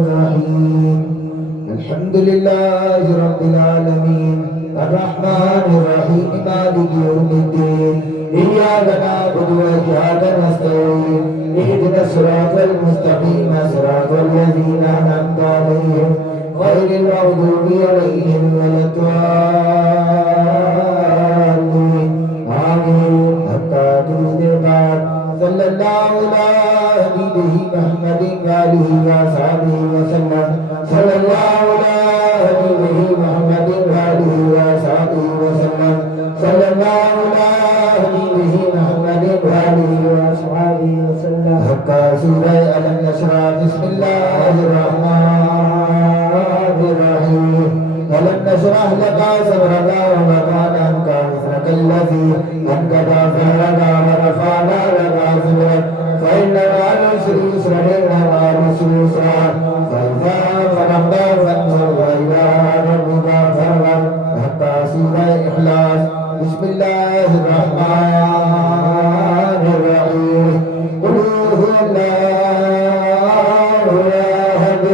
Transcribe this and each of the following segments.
الرحيم الحمد لله رب العالمين الرحمن الرحيم مالك يوم الدين إياك نعبد وإياك نستعين اهدنا الصراط المستقيم صراط الذين أنعمت عليهم غير المغضوب عليهم ولا الضالين آمين حتى تؤمن صلى الله على نبيه محمد وآله وصحبه وسلم صلى الله على نبيه محمد وآله وصحبه وسلم صلى الله على نبيه محمد وآله وصحبه وسلم حتى سورة ألم نشرح بسم الله الرحمن الرحيم ألم نشرح لك صدرك ووضعنا عنك وزرك الذي أنقض ظهرك ورفعنا لك ذكرك فإن مع العسر يسرا إن مع العسر يسرا فإذا فرغت فانصب وإلى ربك فارغب حتى سورة الإخلاص بسم الله الرحمن الرحيم قل هو الله أحد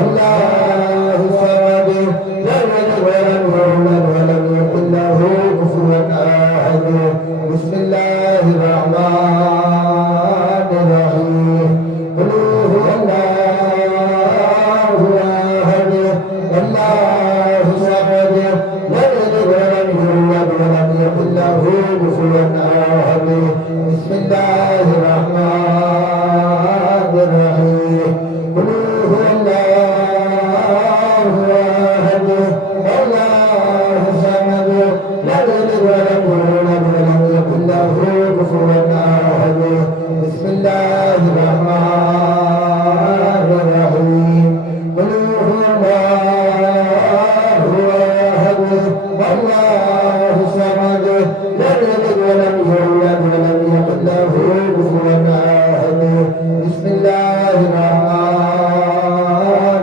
الله الصمد لم يلد ولم يولد ولم يكن له كفوا أحد بسم الله الرحمن الرحيم قل هو الله أحد الله الصمد لم يلد ولم يولد ولم يكن له كفوا أحد بسم الله الرحمن الرحيم قل هو الله أحد الله الصمد لم يلد ولم يولد ولم يكن له كفوا أحد بسم الله الرحمن الرحيم قل هو الله أحد الله الصمد لم يلد ولم يولد ولم يكن له كفوا أحد بسم الله الرحمن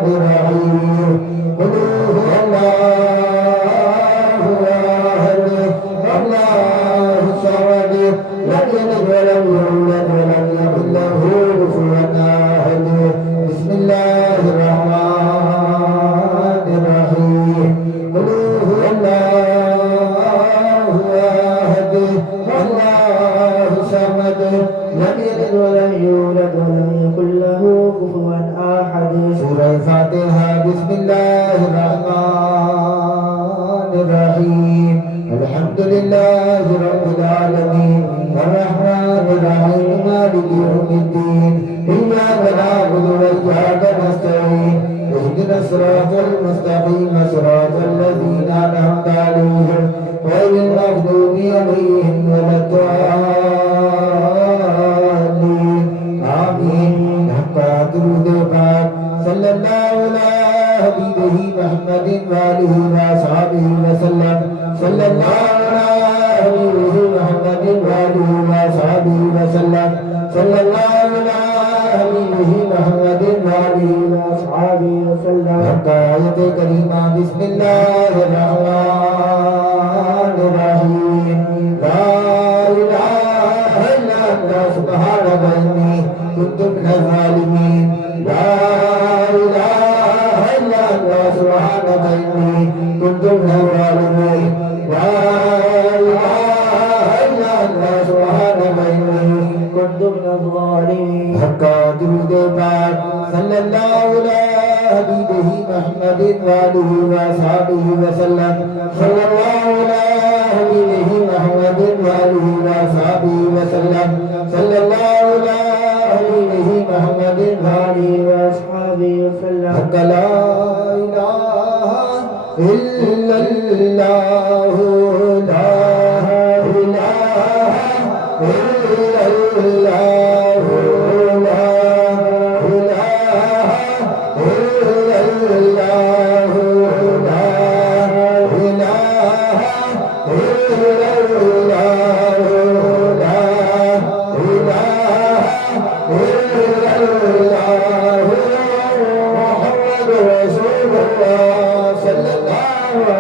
الرحيم قل هو الله أحد الله الصمد لم يلد ولم يولد ولم يكن له كفوا أحد بسم الله الرحمن الرحيم قل هو الله أحد الله الصمد لم يلد ولم يولد ولم يكن له كفوا أحد سورة الفاتحة بسم الله الرحمن الرحيم الحمد لله رب العالمين الرحمن الرحيم مالك يوم الدين إياك نعبد وإياك نستعين اهدنا الصراط المستقيم صراط الذين أنعمت عليهم غير المغضوب عليهم ولا الضالين آمين حتى درود الباب صلى الله على حبيبه محمد وآله وصحبه وسلم صلى الله على حبيبه محمد وآله وصحبه وسلم صلى الله على حبيبه محمد وآله وصحبه وسلم حتى آية كريمة بسم الله الرحمن الرحيم لا إله إلا أنت سبحانك إني كنت من الظالمين لا إله إلا أنت سبحانك إني كنت من الظالمين لا إله إلا أنت سبحانك إني كنت من الظالمين حتى درود الباب صلى الله على حبيبه محمد وآله وصحبه وسلم صلى الله على حبيبه محمد وآله وصحبه وسلم صلى الله على حبيبه محمد وآله وصحبه وسلم حتى لا إله إلا الله لا إله إلا الله لا إله إلا الله لا إله إلا الله لا إله إلا الله محمد رسول الله صلى الله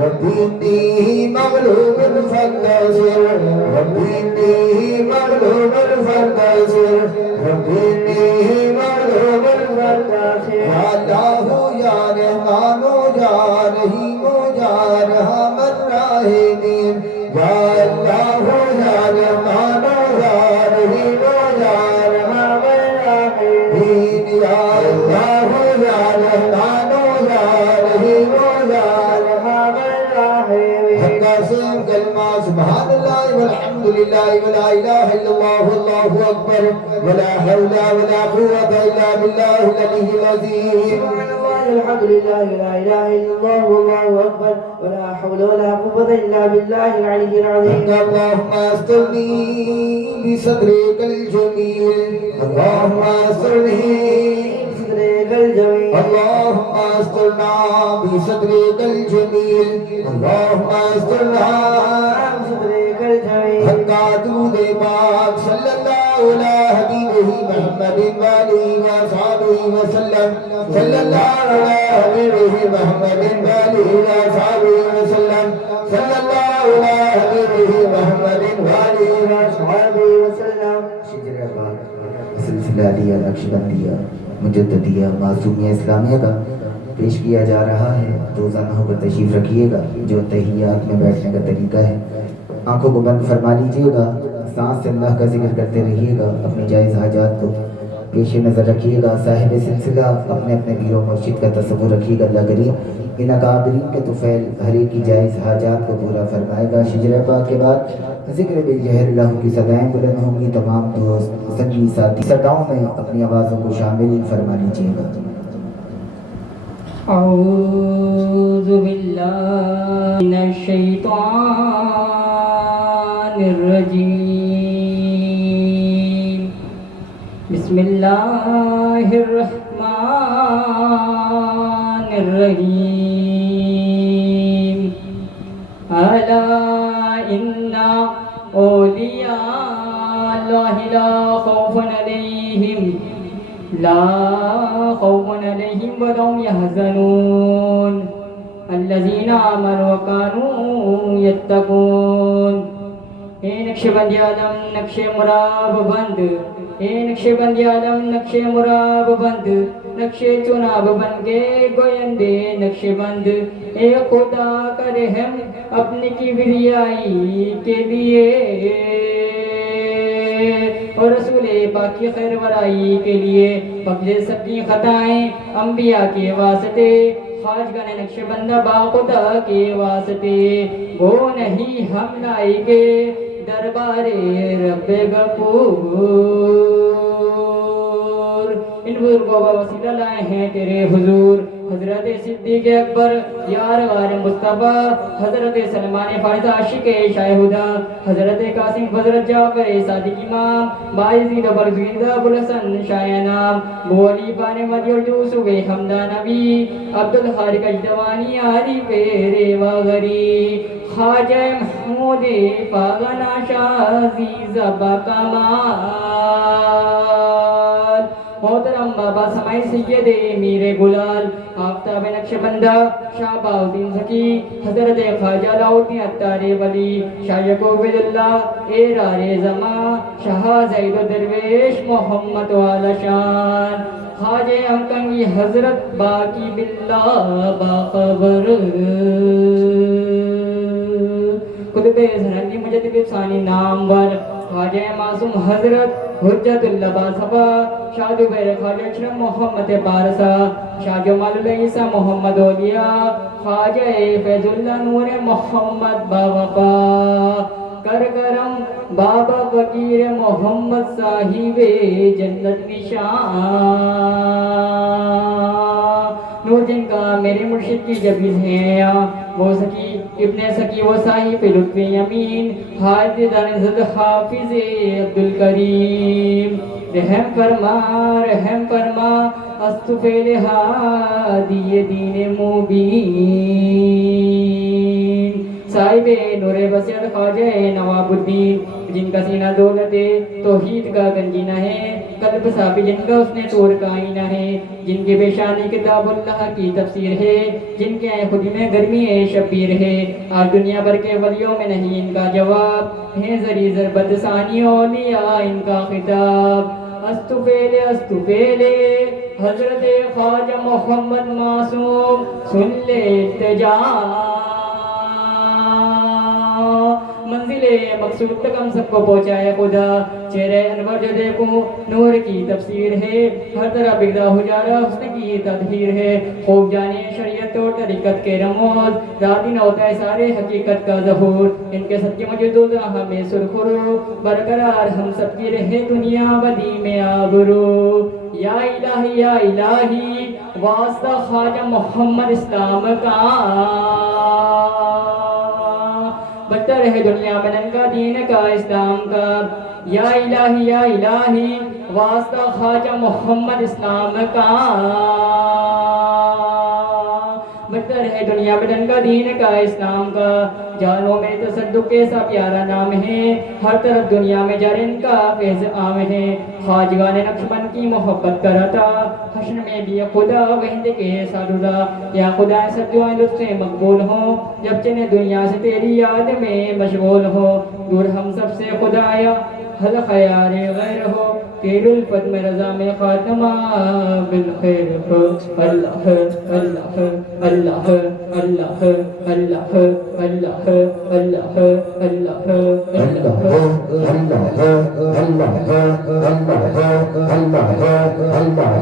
ربي مغلوب مغلوب فانتصر رب إني مغلوب فانتصر رب إني مغلوب فانتصر یا اللہ یا رحمان یا رحیم یا ارحم الراحمین یا اللہ یا رحمان یا رحیم یا ارحم الراحمین یا اللہ یا رحمان یا رحیم یا ارحم الراحمین حق قاسم کلمہ سبحان اللہ والحمد للہ ولا الہ الا اللہ واللہ اکبر ولا حول ولا قوة الا باللہ العلی العظیم الحمد لله لا إله إلا الله والله أكبر ولا حول ولا قوة إلا بالله العلي العظيم اللهم استرني بصدرك الجميل اللهم استرني بصدرك الجميل اللهم استرنا بصدرك الجميل اللهم استرنا بصدرك الجميل حتى دود پاک صلی اللہ علیہ حبیبہ محمد وآلہ وصحبہ وسلم صلی اللہ علیہ حبیبہ محمد وآلہ وصحبہ وسلم صلی اللہ علیہ حبیبہ محمد وآلہ وصحبہ وسلم شجر پاک سلسلہ دیا نقشبندیہ مجددیہ معصومیہ اسلامیہ کا پیش کیا جا رہا ہے روزانہ ہو کر تشریف رکھیے گا جو تحیات میں بیٹھنے کا طریقہ ہے آنکھوں کو بند فرما لیجئے گا سانس سے اللہ کا ذکر کرتے رہیے گا اپنی جائز حاجات کو پیش نظر رکھیے گا صاحب سلسلہ اپنے اپنے پیر و مرشد کا تصور رکھیے گا اللہ کریم ان اکابرین کے طفیل ہر ایک کی جائز حاجات کو پورا فرمائے گا شجر پاک کے بعد ذکر بالجہر اللہ کی صدائیں بلند ہوں گی تمام دوست سنگی ساتھی صداؤں میں اپنی آوازوں کو شامل فرما لیجئے گا اعوذ باللہ من الشیطان الرجیم بسم اللہ الرحمن الرحیم الا ان اولیاء اللہ لا خوف علیہم ولا هم يحزنون الذين آمنوا وكانوا يتقون اے نقش بندی عالم نقش مراب بند اے نقش بندی عالم نقش مراب بند نقش چناب بن کے گویندے نقش بند اے خدا کا رحم اپنی کبریائی کے لیے اور رسول پاک کی خیر ورائی کے لیے بخش سب کی خطائیں انبیاء کے واسطے خواجگان نقش بندہ با خدا کے واسطے وہ نہیں ہم لائی گے دربار رب غفور ان بزرگوں کا وسیلہ لائے ہیں تیرے حضور حضرت صدیق اکبر یار غار مصطفیٰ حضرت سلمان فارس عاشق شاہ ہدا حضرت قاسم حضرت جعفر صادق امام باعزید برزید ابوالحسن شاہ نام بولی بان مدی اور یوسف حمدہ نبی عبدالخالق اجدوانی عارف ریوا غری خواجہ محمود پاغنا شازی زبا کمال محترم بابا سمائی سید میر گلال آفتاب نقش بندہ شاہ باؤدین زکی حضرت خواجہ لاؤدین اتار ولی شاہ یعقوب اللہ ایرار زمان شاہ زید درویش محمد والا شان خواجہ امکنگی حضرت باقی باللہ باخبر قطب سنندی مجدد ثانی نامور خواجہ معصوم حضرت حجت اللہ باصفا شاہ دبیر خواجہ اشرف محمد بارسا شاہ جمال عیسیٰ محمد اولیاء خواجہ فیض اللہ نور محمد باوفا کر کرم بابا فقیر محمد صاحب جنت نشان نور جن کا میرے مرشد کی جبیز ہے وہ سکی ابن سکی و صاحب لطف یمین حاج دانزد حافظ عبدالکریم رحم فرما استفیل ہادی دین مبین صاحب نور بصیرت خواجہ نواب الدین جن کا سینہ دولت توحید کا گنجینہ ہے، قلب صافی جن کا اس نے طور کا آئینہ ہے، جن کے پیشانی کتاب اللہ کی تفسیر ہے، جن کے خود میں گرمی شبیر ہے، آج دنیا بھر کے ولیوں میں نہیں ان کا جواب ہے، زری ضربت ثانی اولیاء ان کا خطاب۔ استو پہلے حضرت خواجہ محمد معصوم سن لے التجا، منزل مقصود تک ہم سب کو پہنچائے خدا، چہرے انور جو دیکھو نور کی تفسیر ہے، ہر طرح بگڑا حجارہ حسن کی تطہیر ہے، خوب جانے شریعت اور طریقت کے رموز، رات دن ہوتا ہے سارے حقیقت کا ظہور، ان کے سچے موجود ہمیں سرخرو، برقرار ہم سب کی رہے دنیا بدی میں آبرو، یا الہی واسطہ خواجہ محمد اسلام کا، بچتا رہے دنیا میں ننکا دین کا اسلام کا، یا الہی واسطہ خواجہ محمد اسلام کا، بچتا رہے دنیا میں ننکا دین کا اسلام کا، جانوں میں تصدق کیسا پیارا نام ہے، ہر طرف دنیا میں جار ان کا فیض عام ہے، خواجگان نقشبند کی محبت کرتا، حشر میں بھی خدا وحد کے سالولا، یا خدا سب دعائیں لطف سے مقبول ہوں، جب چنے دنیا سے تیری یاد میں مشغول ہو، دور ہم سب سے خدایا حل خیار غیر ہو، تیر الفت میں رضا میں خاتمہ بالخیر ہو، اللہ اللہ اللہ اللہ اللہ اللہ اللہ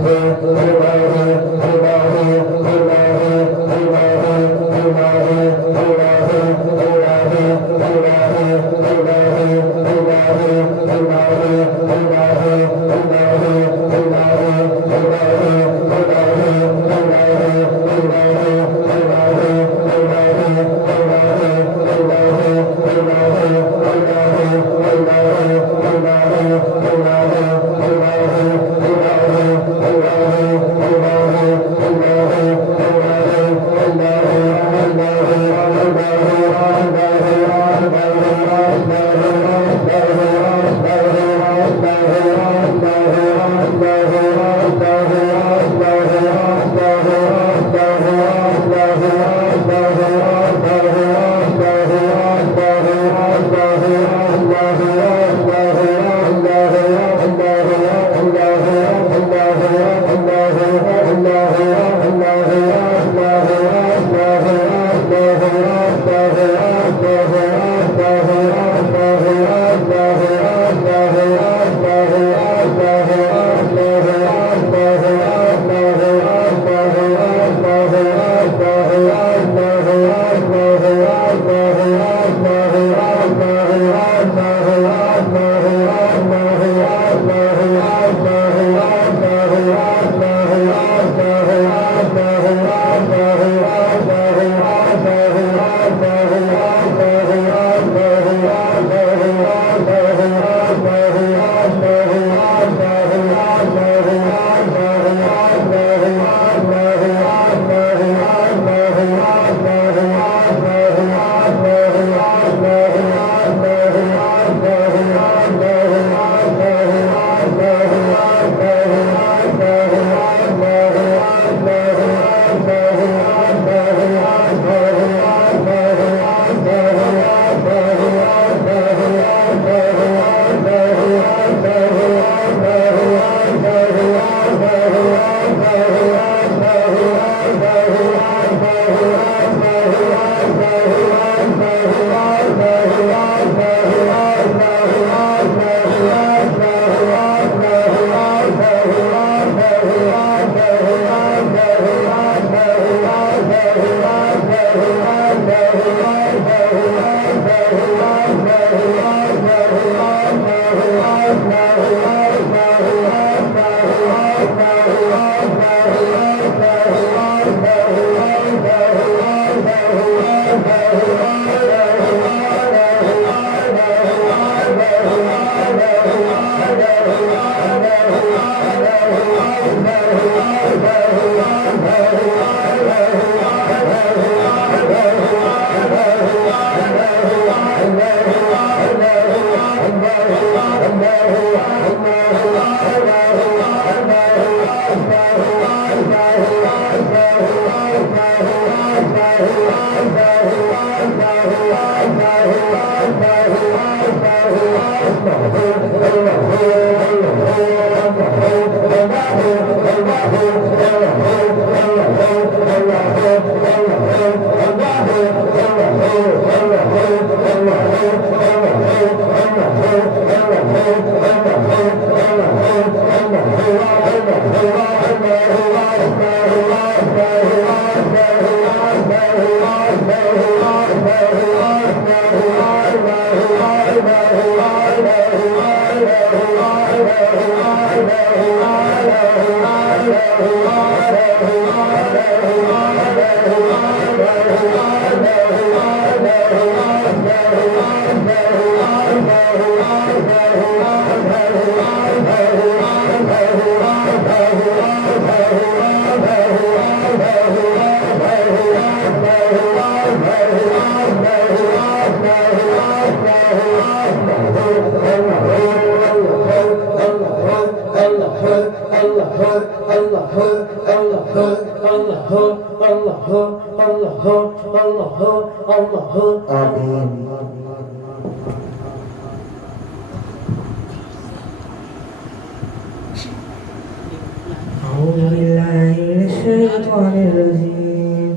أعوذ بالله من الشيطان الرجيم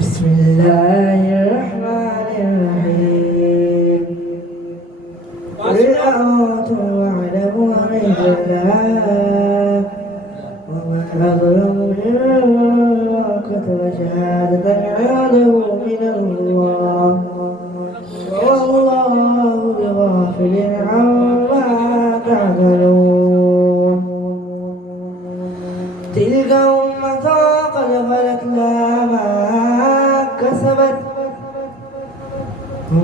بسم الله الرحمن الرحيم قل أنتم أعلم غيب الله ومن أظلم ممن كتب شهادة عنده من الله والله بغافل عما تعملون تلك أمة قد خلت لها ما كسبت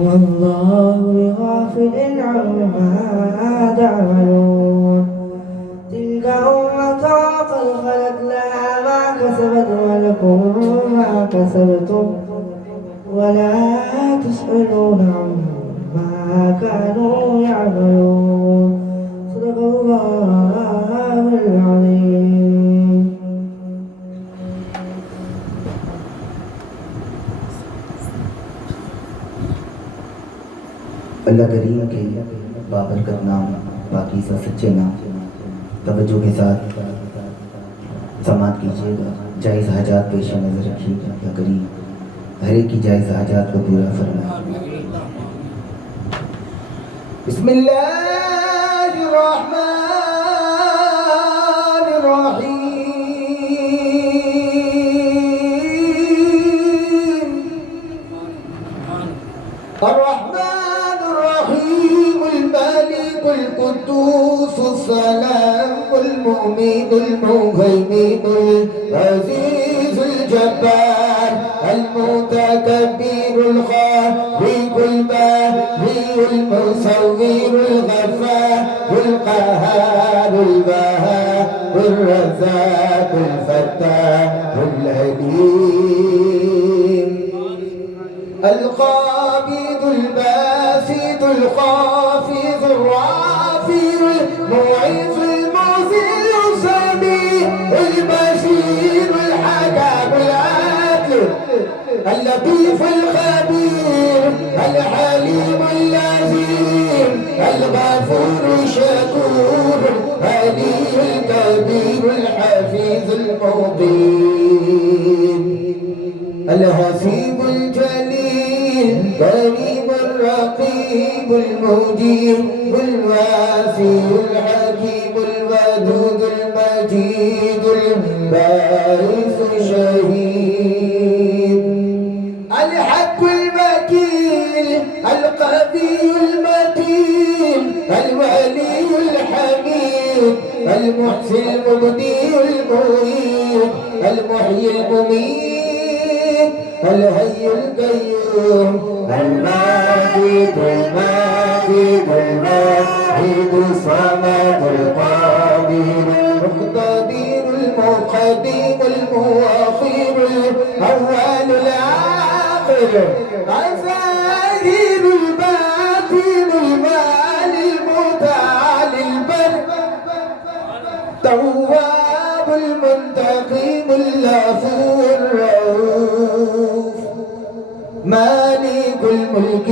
والله بغافل عما تعملون تلك أمة قد خلت لها ما كسبت ولكم ما كسبتم ولا تسألون عما كانوا يعملون صدق الله العظيم. اللہ کریم کے بابرکت نام پاکیزہ سچے نام توجہ کے ساتھ سماعت کیجیے گا. جائز حاجات پیش نظر رکھیے گا. یا کریم ہر ایک کی جائز حاجات کو پورا فرمائے. بسم اللہ الرحمن الرحیم. الرحمن الرحیم المالک القدوس السلام المؤمن المهيمن العزيز الجبار المتكبر الخالق البارئ المصور الغفار القهار البهاء الرزاق الفتاح العليم القابض الباسط الخافض الرافع المعز المذل السميع البشير الحكم العدل اللطيف الخبير الحليم اللذيذ الغفور الشكور العلي الكبير الحفيظ المقيم الحسيب الجليل كريم الرقيب المجيب الواسع الحكيم الودود المجيد الباعث الشهيد الحق المكين القوي المتين الولي الحميد المحسن المبدي المعيد المحيي المميت الحي القيوم الماجد الماجد الماجد الصمد القادر المقتدر المقدم المؤخر الأول الآخر الظاهر الباطن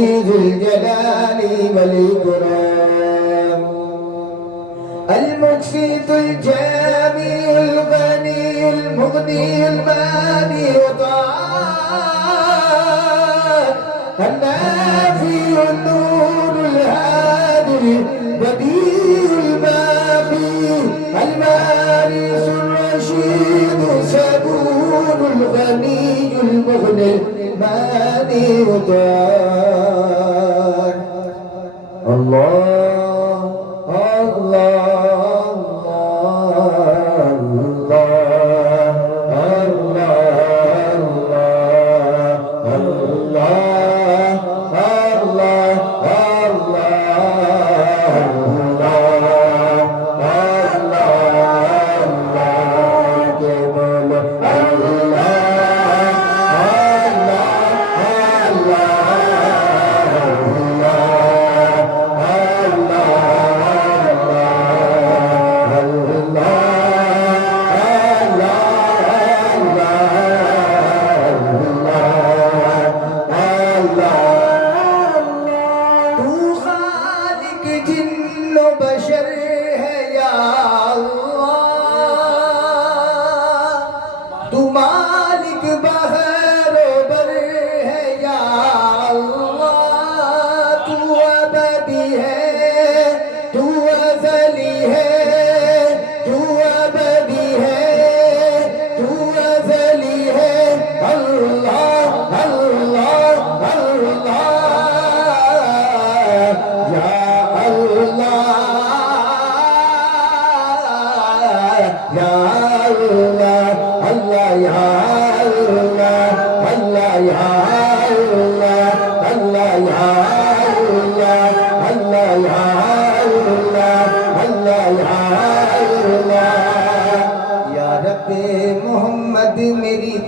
ذو الجلال والإكرام المقسط الجامع الغني المغني الماني وطاعات النافي النور الهادي بديع الباقي المارس الرشيد صبور الغني المغني الماني وطاعات الله الله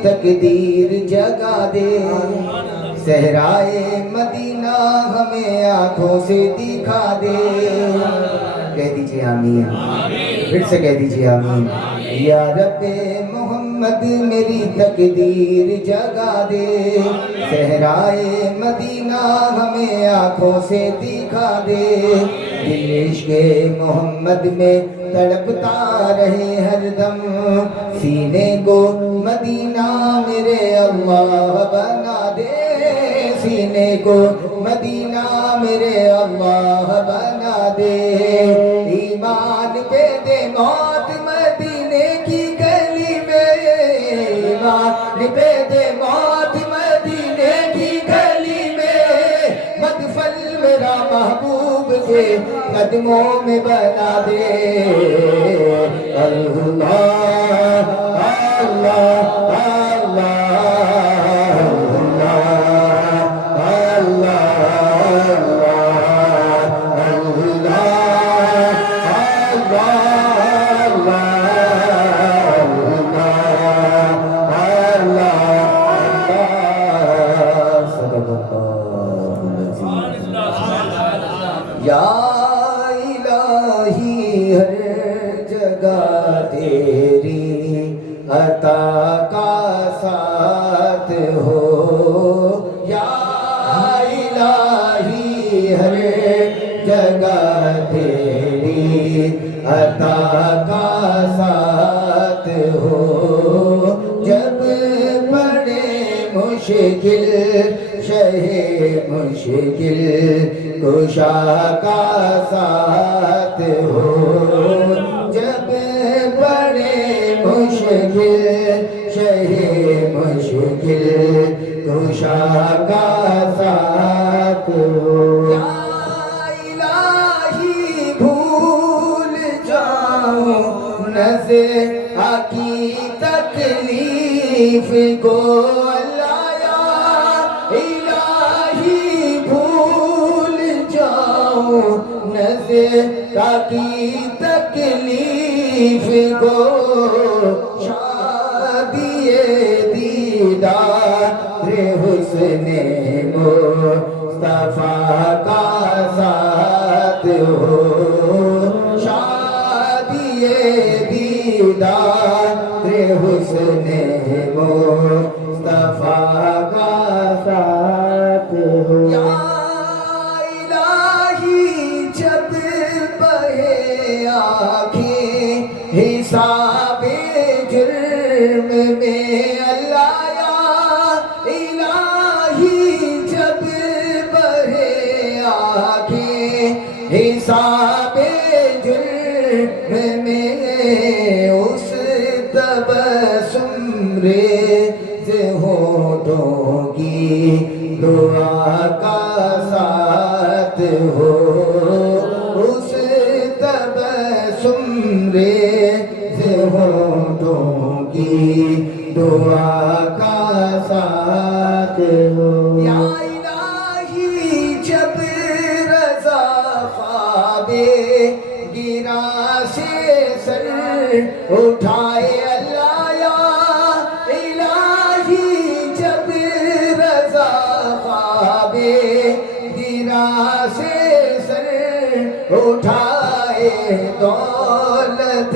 تقدیر جگا دے صحرائے مدینہ ہمیں آنکھوں سے دکھا دے کہہ دیجئے آمین پھر سے کہہ دیجئے آمین یا رب محمد میری تقدیر جگا دے صحرائے مدینہ ہمیں آنکھوں سے دکھا دے دل عشق محمد میں تڑپتا رہے ہر دم سینے کو مدینہ میرے اللہ بنا دے سینے کو مدینہ میرے اللہ بنا دے ایمان پہ دے موت مدینے کی گلی میں ایمان پہ دے موت مدینے کی گلی میں مدفن میرا محبوب کے قدموں میں بنا دے اللہ اللہ یا الہی ہر جگہ تیری عطا کا ساتھ ہو یا الہی ہر جگہ تیری عطا کا ساتھ ہو جب بڑے مشکل شہ مشکل کشا کا ساتھ ہو جب بڑے مشکل شہ مشکل کشا کا ساتھ ہو یا الہی بھول جاؤں نظر کی تکلیف کو کی تکلیف کو شادی دیدار حسن مصطفیٰ کا ساتھ ہو شادی دیدار حسن مصطفیٰ کا ساتھ ہو یا حساب جرم میں اس تبسم ریز ہونٹوں کی دعا کا ساتھ ہو، اس تبسم ریز ہونٹوں کی دعا کا ساتھ ہو۔ یا الہی جب رضا خواب گرا سے سر اٹھائے اللہ، یا الہی جب رضا خواب گرا سے سر اٹھائے، دولت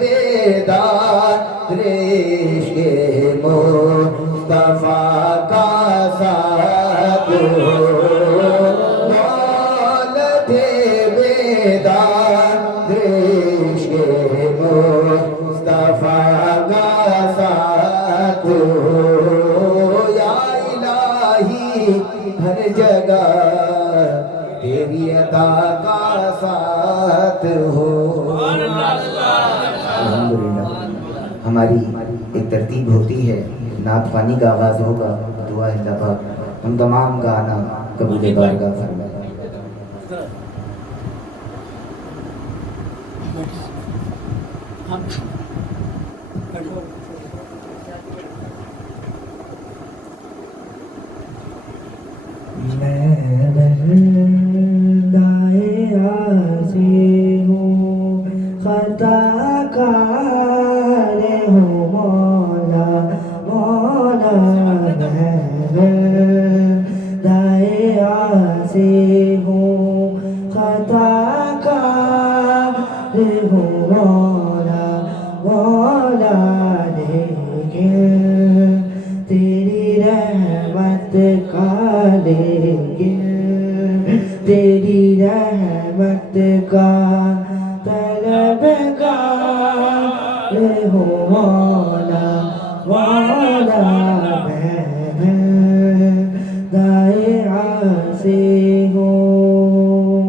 بیدار عشق مصطفیٰ کا ساتھ ہو، دولت بیدار عشق مصطفیٰ کا ساتھ ہو۔ یا الہی ہر جگہ تیری عطا کا ساتھ ہو۔ الحمدللہ ہماری ایک ترتیب ہوتی ہے، نعت خوانی کا آغاز ہوگا، دعا اللہ پاک ہم تمام کا آنا قبول بارگاہ فرمائے۔ میں بندۂ عاصی ہوں، خطا کار ہوں مولا مولا، میں بندۂ عاصی ہوں، خطا کار ہوں مولا مولا، لیکن تیری رحمت کا، لیکن تیری رحمت کا طلبگار ہوں مولا مولا، میں بندۂ عاصی ہوں۔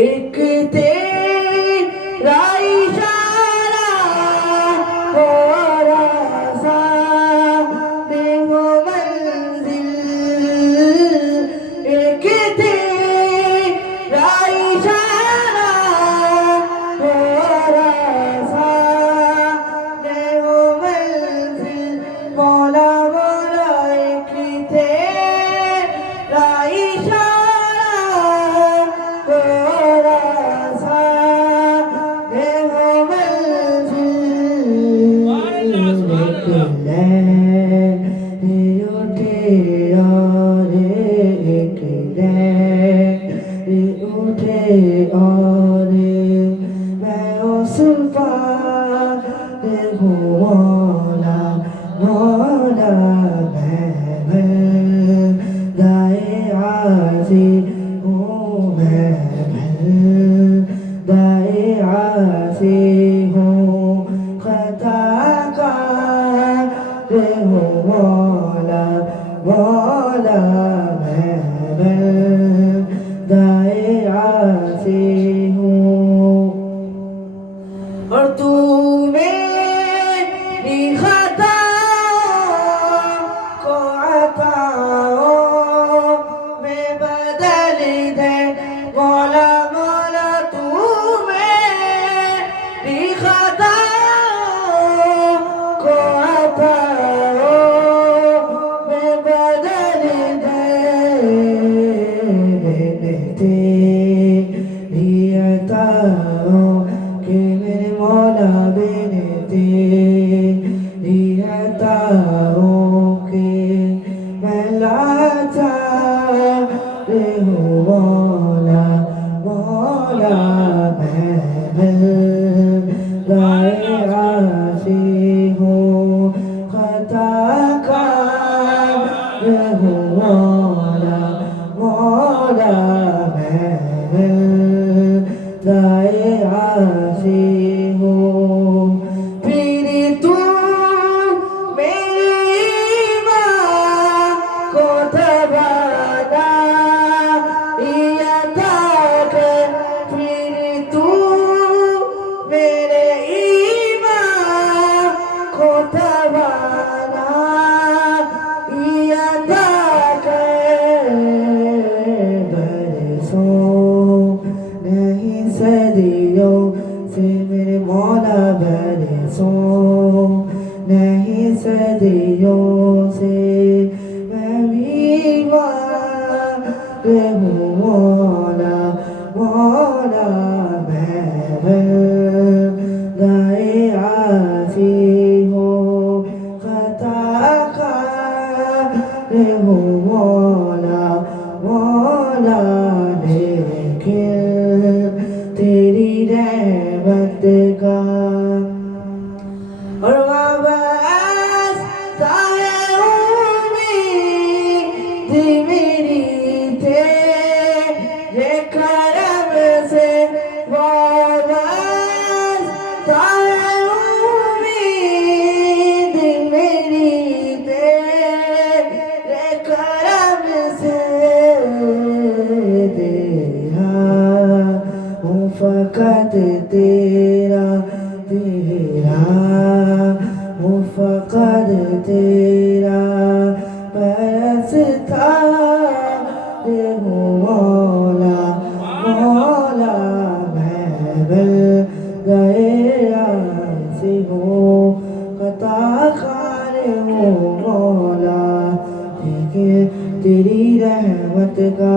ایک تیرا اشارہ ہو سامنے ہو منزل، ایک تیرا اشارہ ہو سامنے ہو منزل، مولا مولا، ایک تیرا اشارہ ہو سامنے ہو منزل، ایک لہر اٹھے اور ایک لہر اٹھے اور میں اس پار ہوں مولا مولا، میں بندۂ عاصی ہوں، میں بندۂ عاصی ہوں، خطا کار ہوں مولا مولا، میں بندۂ عاصی ہوں، اور تو میری خطاؤں کو عطاؤں میں بدل دے مولا مولا، تو میری خطاؤں کو عطاؤں میں بدل دے، تیری عطاؤں کہ میرے مولا، تیری عطاؤں کہ میں لاچار ہوں مولا مولا، میں بندۂ عاصی ہوں، خطا کار ہوں مولا مولا، میں ہوں مولا مولا میں بندۂ عاصی ہوں خطا کار ہوں مولا مولا لیکن تیری رحمت کا اور وابستہ ہے امید میری تیرے کرم سے وابستہ ہے امید میری تیرے کرم سے تیرا ہوں فقط تیرا تیرا ہوں فقط تیرا پرستار ہوں مولا مولا میں بندۂ عاصی ہوں خطا کار ہوں مولا لیکن تیری رحمت کا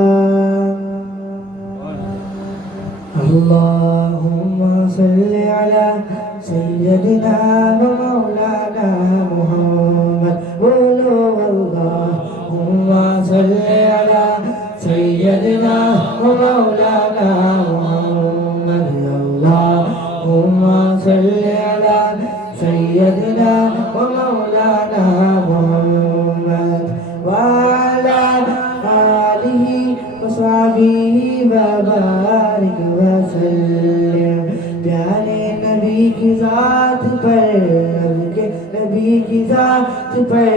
اللهم صل على سيدنا ومولانا محمد قولوا اللهم صل على سيدنا ومولانا محمد اللهم صل على سيدنا ومولانا محمد وعلى آله وصحبه وبارك وسلم پیارے نبی کی ذات پر رب کے نبی کی ذات پر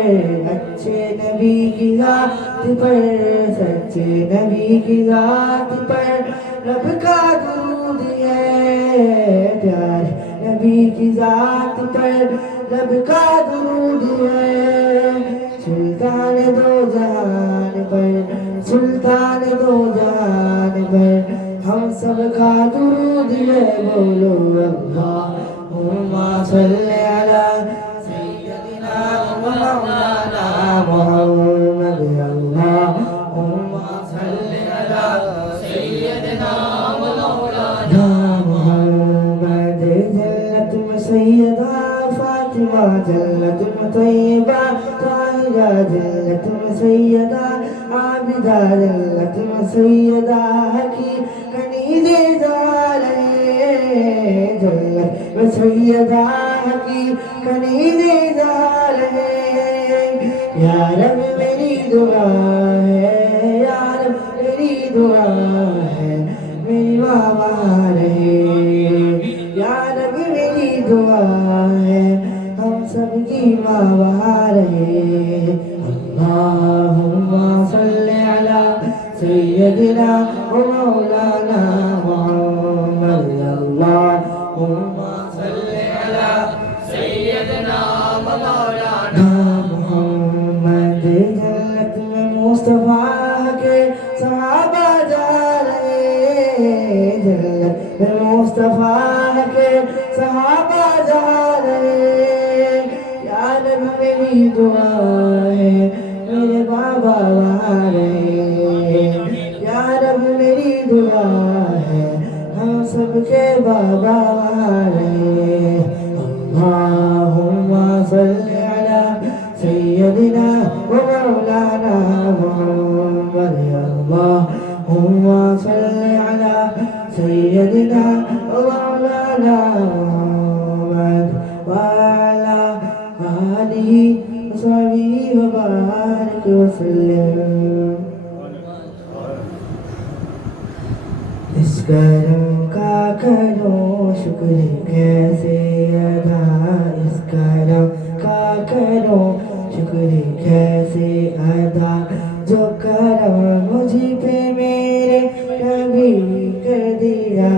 اچھے نبی کی ذات پر سچے نبی کی ذات پر رب کا درود ہے پیارے نبی کی ذات پر رب کا درود ہے سلطان دو جہان پر سلطان دو جہان پر ہم سب کا درود ہے بولو اللہم صلی علی سیدنا و مولانا محمد اللہم صلی علی سیدنا و مولانا محمد جنت میں سیدہ فاطمہ جنت میں طیبہ طاہرہ جنت میں سیدہ عابدہ جنت میں سیدہ حکیم کنیز زارے جنت میں سیدہ حکیم کنیز زارے یا رب میری دعا ہے یا رب میری دعا ہے میری ماں وہاں رہے یا رب میری دعا ہے ہم سب کی ماں وہاں رہے اللہم صلی علی سیدنا و مولانا محمد اللہم صلی علی سیدنا و مولانا محمد جنت میں مصطفیٰ کے صحابہ جا رہے جنت میں مصطفیٰ کے صحابہ جا رہے یا رب میری دعا ہے میرے بابا وہاں رہے یا رب میری دعا ہے ہم سب کے بابا وہاں رہے اللہم صلی علی سیدنا و مولانا محمد اللہم صلی علی سیدنا و مولانا محمد وعلی آلہ وصحبہ وبارک وسلم اس کرم کا کرو شکر کیسے ادا اس کرم کا کرو شکر کیسے ادا جو کرم مجھ پہ میرے نبی کر دیا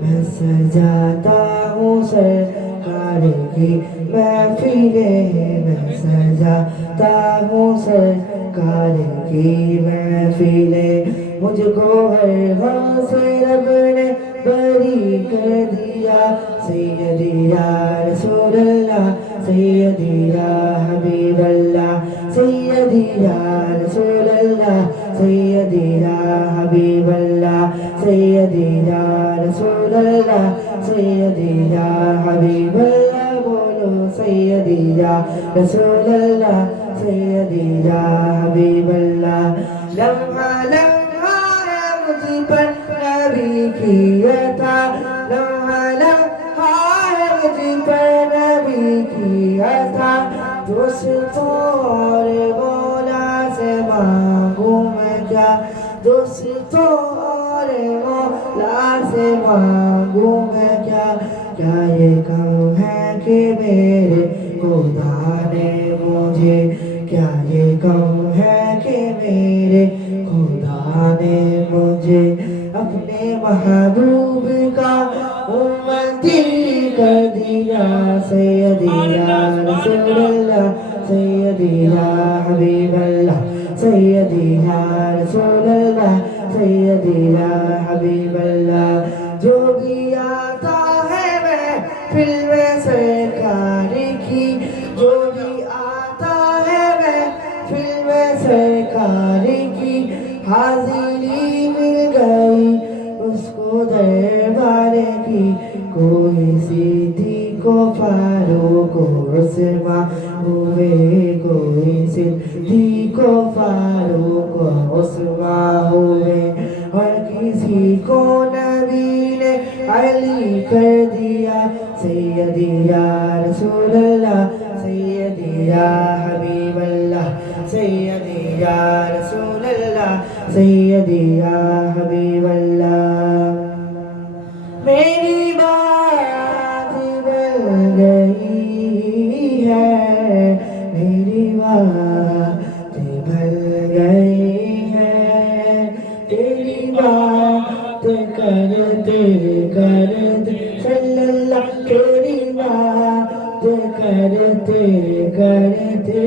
میں سجاتا ہوں سرکار کی محفلیں میں سجاتا ہوں سرکار کی محفلیں مجھ کو ہر غم سے رب نے بری کر دیا سیدی یا رسول اللہ سیدی یا حبیب اللہ سیدی یا رسول اللہ سیدی یا حبیب اللہ سیدی یا رسول اللہ سیدی یا حبیب اللہ بولو سیدی یا رسول اللہ سیدی یا حبیب اللہ لمحہ لمحہ ہے مجھ پر نبی کی عطا لمحہ لمحہ ہے مجھ پر نبی کی عطا دوستوں اور مولا سے مانگوں میں کیا دوستوں اور مولا سے مانگوں میں کیا کیا یہ کم ہے کہ میرے خدا نے مجھے کیا یہ کم ہے کہ میرے خدا نے مجھے اپنے محبوب کا امتی کر دیا سیدی یا رسول اللہ سیدی یا حبیب اللہ سیدی یا رسول اللہ سیدی یا حبیب اللہ جو بھی آتا ہے میں فلم سرکار کی جو بھی آتا ہے میں فلم سرکار کی حاضری مل گئی اس کو دربار کی کوئی صدیق و فاروق و عثمان ہوئے کوئی صدیق و فاروق و عثمان ہوئے اور کسی کو نبی نے علی کر دیا سیدی یا رسول اللہ سیدی یا حبیب اللہ سیدی یا رسول اللہ سیدی یا حبیب اللہ میری بات بن گئی ہے میری بات بن گئی ہے تیری بات کرتے کرتے صلی اللہ تیری بات کرتے کرتے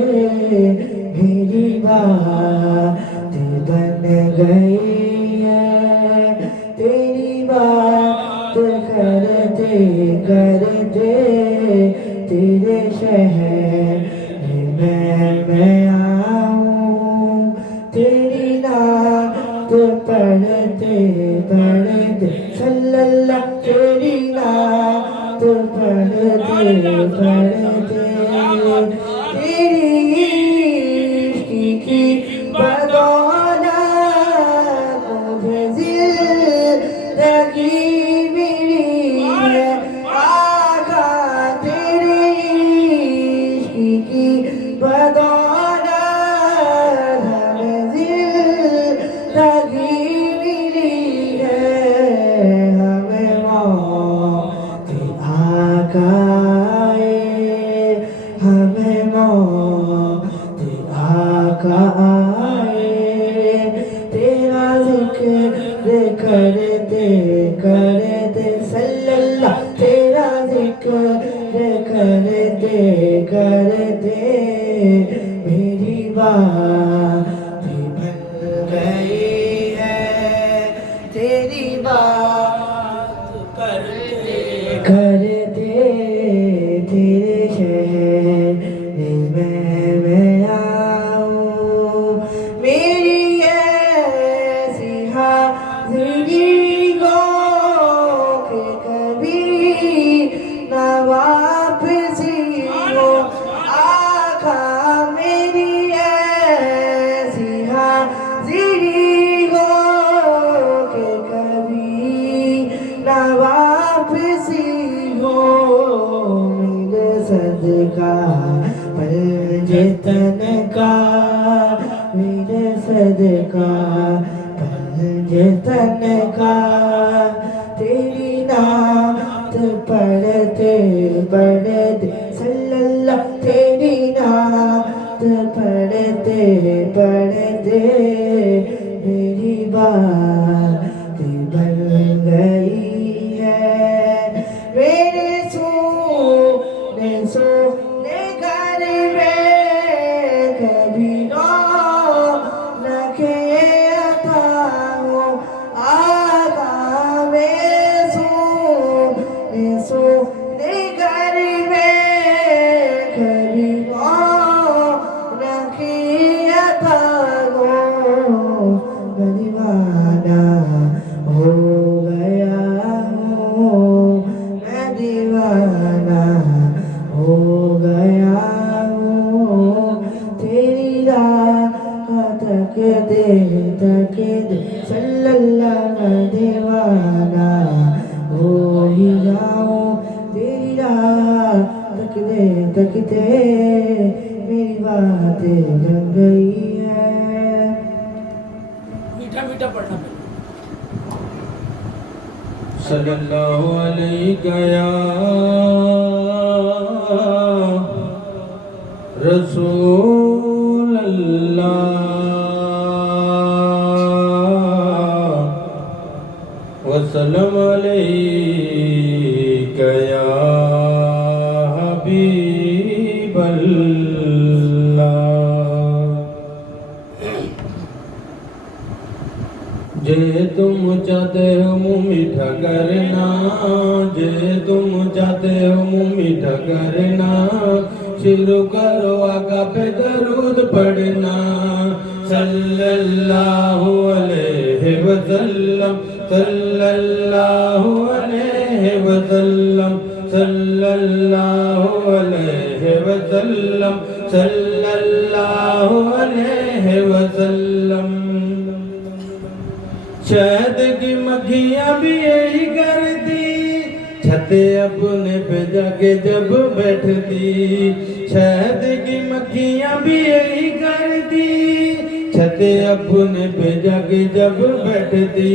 میری بات بن گئی ہے تیری بات کرتے کرتے تیرے شہر میں آؤں تیری نعت پڑھتے پڑھتے صلی اللہ تیری نعت پڑھتے پڑھتے تیری عشق کی بدولت مجھے زندگی ملی ہے آقا تیری عشق کی بدولت ہمیں زندگی ملی ہے ہمیں موت آقا ہمیں موت آقا تیرا ذکر کرتے کرتے صلی اللہ تیرا ذکر کرتے کرتے میری بات بن گئی ہے تیری بات کرتے کرتے تیرے شہر میں آؤں میری ایسی حاضری ہو کہ کبھی نہ واپسی ہو آقا میری ایسی حاضری ہو کہ کبھی نہ واپسی ہو میرے صدقہ پنجتن کا میرے صدقہ پنجتن کا تیری نعت پڑھتے پڑھتے صلی اللہ تیری نعت پڑھتے پڑھتے میری بات بن گئی ہے میرے سونے سونے گھر میں کبھی رونق عطا ہو آقا میرے سونے گھر میں کبھی رونق دیوانہ ہو گیا ہوں میں دیوانہ ہو گیا ہوں تیری راہ تکتے صلی اللہ میں دیوانہ ہو ہی جاؤں تیری راہ تکتے میری باتیں جم گئی ہے میٹھا میٹھا پڑھنا پڑتا صلی اللہ علیہ یا رسول اللہ وسلم علیک یا حبیب اللہ جے تم چاہتے ہو منہ میٹھا کرنا جے تم چاہتے ہو منہ میٹھا کرنا شروع کرو آقا پہ درود پڑھنا صلی اللہ علیہ وسلم صلی اللہ علیہ وسلم صلی اللہ علیہ وسلم صلی اللہ علیہ وسلم شہد کی مکھیاں بھی یہی کرتی چھتے اپنے پہ جا کے جب بیٹھتی شہد کی مکھیاں بھی یہی کرتی چھتے اپنے پہ جا کے جب بیٹھتی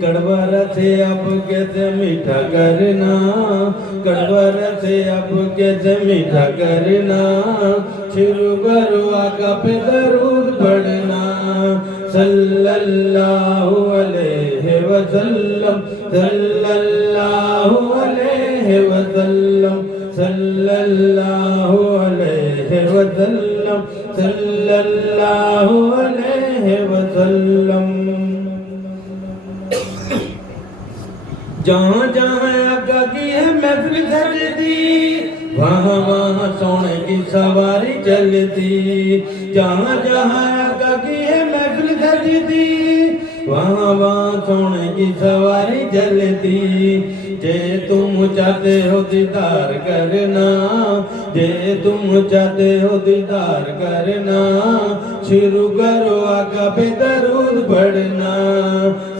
کڑوا رسے اب کیسے میٹھا کرنا کڑوا رسے اب کیسے میٹھا کرنا شروع کرو آقا پہ درود پڑھنا صلی اللہ علیہ وسلم صلی اللہ علیہ وسلم صلی اللہ علیہ وسلم صلی اللہ علیہ وسلم جہاں جہاں آقا کی ہے محفل سجدی وہاں وہاں سونے کی سواری چلتی جہاں جہاں آقا کی ہے محفل سجدی وہاں وہاں سونے کی سواری چلتی جے تم چاہتے ہو دیدار کرنا جے تم چاہتے ہو دیدار کرنا شروع کرو آقا پہ درود پڑھنا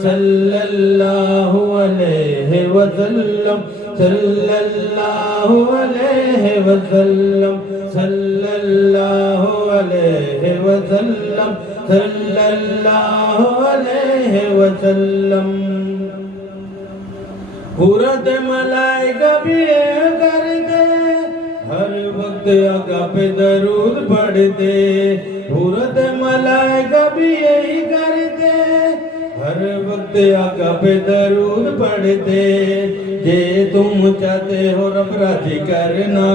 صلی اللہ علیہ وسلم صلی اللہ علیہ وسلم صلی اللہ علیہ وسلم صلی اللہ علیہ وسلم پورت ملائکہ بھی کرتے ہر وقت آقا پہ درود پڑھتے پورت ملائکہ بھی یہی کرتے ہر وقت آقا پہ درود پڑھتے جے تم چاہتے ہو رب راضی کرنا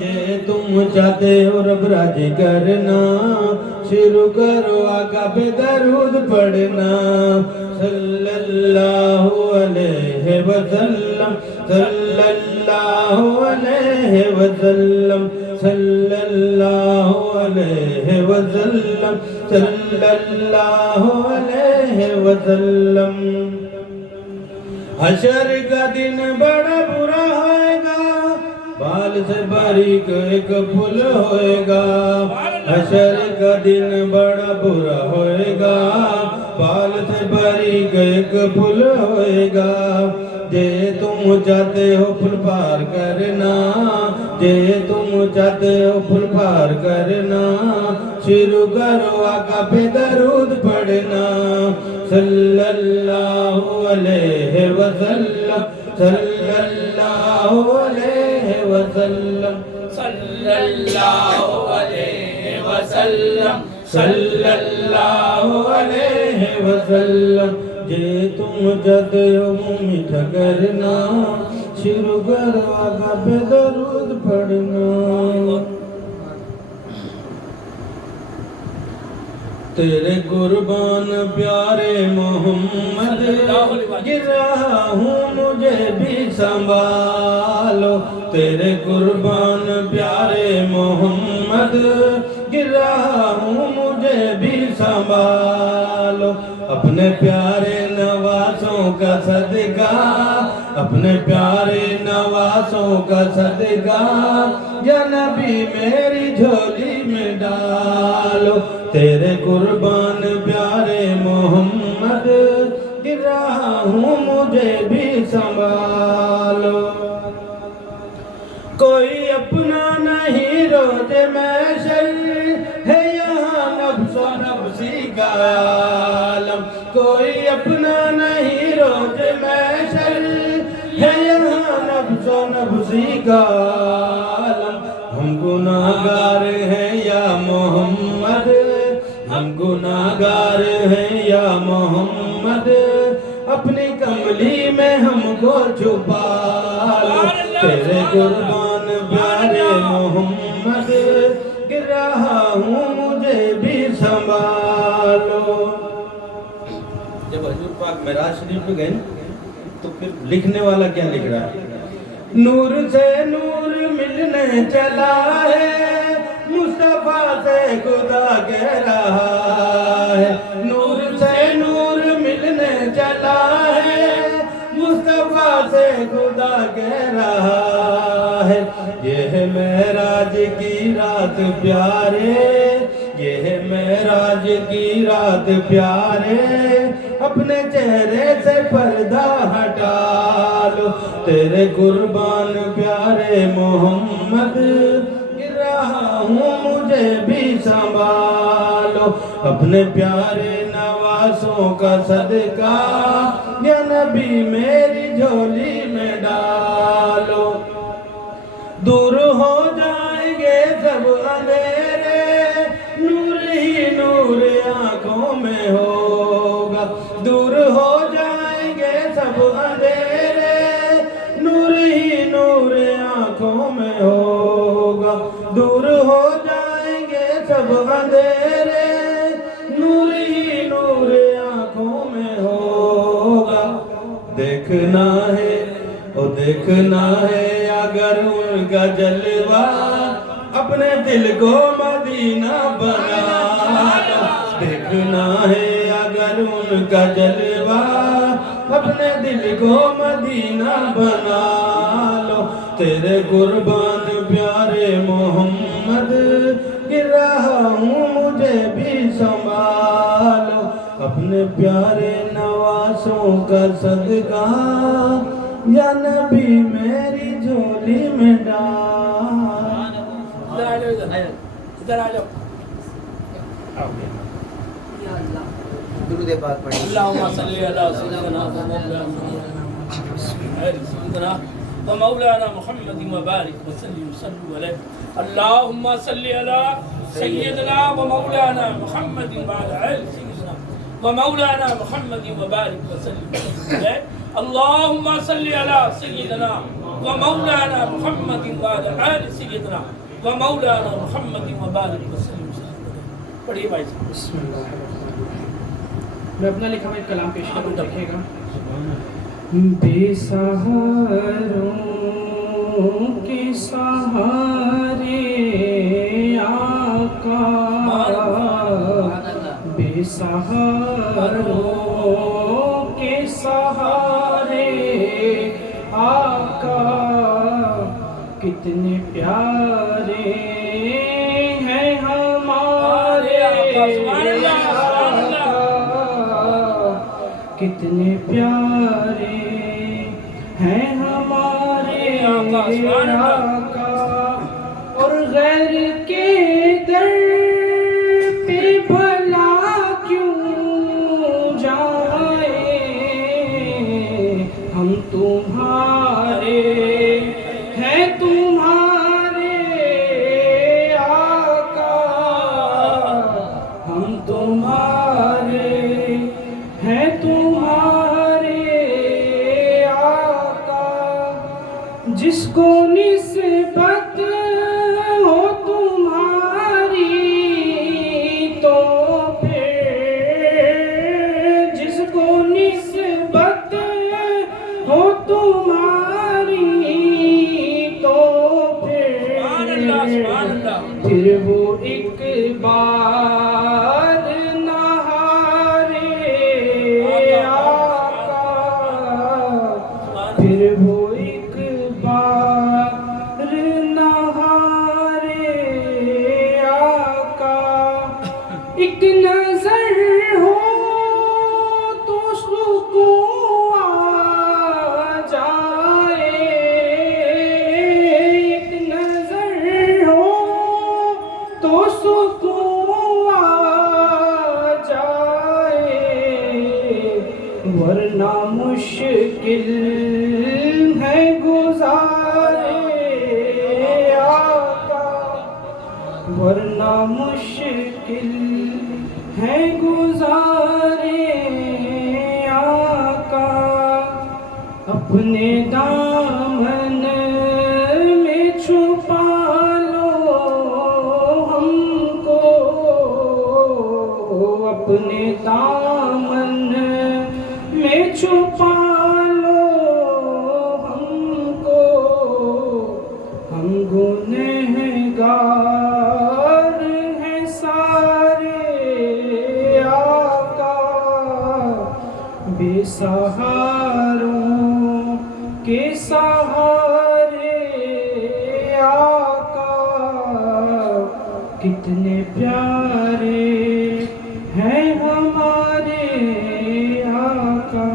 جے تم چاہتے ہو رب راضی کرنا شروع کرو آقا پہ درود پڑھنا صلی اللہ علیہ وسلم صلی اللہ علیہ وسلم صلی اللہ علیہ وسلم صلی اللہ علیہ وسلم حشر کا دن بڑا برا ہوئے گا بال سے باریک ایک پھول ہوئے گا حشر کا دن بڑا برا ہوئے گا بال سے باریک ایک پھول ہوئے گا جے تم چاہتے ہو پھل پار کرنا جے تم چاہتے ہو پھل پار کرنا شروع کرو آقا پہ درود پڑھنا صلی اللہ علیہ وسلم صلی اللہ علیہ وسلم صلی اللہ علیہ وسلم صلی اللہ علیہ وسلم جے تم چاہتے ہو منہ میٹھا کرنا شروع کرو آقا پہ درود پڑھنا تیرے قربان پیارے محمد گرا ہوں مجھے بھی سنبھالو تیرے قربان پیارے محمد گرا ہوں مجھے بھی سنبھالو اپنے پیارے نوازوں کا صدقہ، اپنے پیارے نوازوں کا صدقہ، یا نبی میری جھولی میں ڈالو، تیرے قربان پیارے محمد، گر رہا ہوں مجھے بھی سنبھالو۔ کوئی اپنا نہیں روز محشر ہے یہاں نفس و نفسی کا عالم، کوئی اپنا نہیں روز محشر ہے یہاں نفس و نفسی کا عالم۔ ہم گناہگار ہیں یا محمد، ہم گناہگار ہیں یا محمد، اپنی کملی میں ہم کو چھپا لو، تیرے قربان پیارے محمد، گر رہا ہوں مجھے بھی سنبھالو۔ جب حضور پاک معراج شریف پہ گئے تو پھر لکھنے والا کیا لکھ رہا ہے؟ نور سے نور ملنے چلا ہے، مصطفیٰ سے خدا کہہ رہا ہے، نور سے نور ملنے چلا ہے، مصطفیٰ سے خدا کہہ رہا ہے۔ یہ ہے معراج کی رات پیارے، یہ ہے معراج کی رات پیارے، اپنے چہرے سے پردہ ہٹا لو، تیرے قربان پیارے محمد، گر رہا ہوں مجھے بھی سنبھالو، اپنے پیارے نوازوں کا صدقہ، یا نبی میری جھولی میں ڈالو۔ دور ہو جائیں گے سب اندھیرے، نور ہی نور آنکھوں میں ہوگا، دور ہو جائیں گے سب اندھیرے، نور ہی نور آنکھوں میں ہوگا، دور ہو جائیں گے سب اندھیرے، نور ہی نور آنکھوں میں ہوگا۔ دیکھنا ہے او دیکھنا ہے اگر ان کا جلوہ، اپنے دل کو مدینہ بنا لو، دیکھنا ہے اگر ان کا جلوہ، اپنے دل کو مدینہ بنا لو، تیرے قربان پیارے محمد، گر رہا ہوں مجھے بھی سنبھالو، اپنے پیارے نوازوں کا صدقہ، یا نبی میری جھولی میں ڈال۔ ادھر آ جاؤ۔ درود پاک پڑھیں۔ اللہم صلی علی سیدنا و مولانا محمد وبارک وسلم صلو علیہ۔ اللہم صلی علی سیدنا و مولانا محمد وعلی آل سیدنا و مولانا محمد وبارک وسلم علیہ۔ اللہم صلی علی سیدنا و مولانا محمد وعلی آل سیدنا و مولانا محمد وبارک وسلم۔ پڑھیے بھائی صاحب۔ بسم اللہ الرحمن الرحیم۔ میں اپنا لکھا ہوا ایک کلام پیش کروں، دیکھے گا۔ بے سہاروں کے سہارے آقا، بے سہاروں کے سہارے آقا، کتنے پیارے ہیں ہمارے آقا، کتنے پیارے ہیں ہمارے آقا، اور غیر کے در پہ بھلا کیوں جائیں، ہم تمہارے ہیں تمہارے آقا، ہم تمہارے ہیں تمہارے آقا، جس کو نسبت ہو تمہاری تو پھر، جس کو نسبت ہو تمہاری تو پھر وہ ایک بار نہارے ورنہ مشکل ہے گزارے آقا، ورنہ مشکل ہے گزارے آقا، اپنے دامن میں چھپا لو ہم کو، اپنے دامن میں چھپا لو ہم کو، ہم گنہگار ہیں سارے آقا، بے سہاروں کے سہارے آقا، کتنے پیارے ہیں ہمارے آقا۔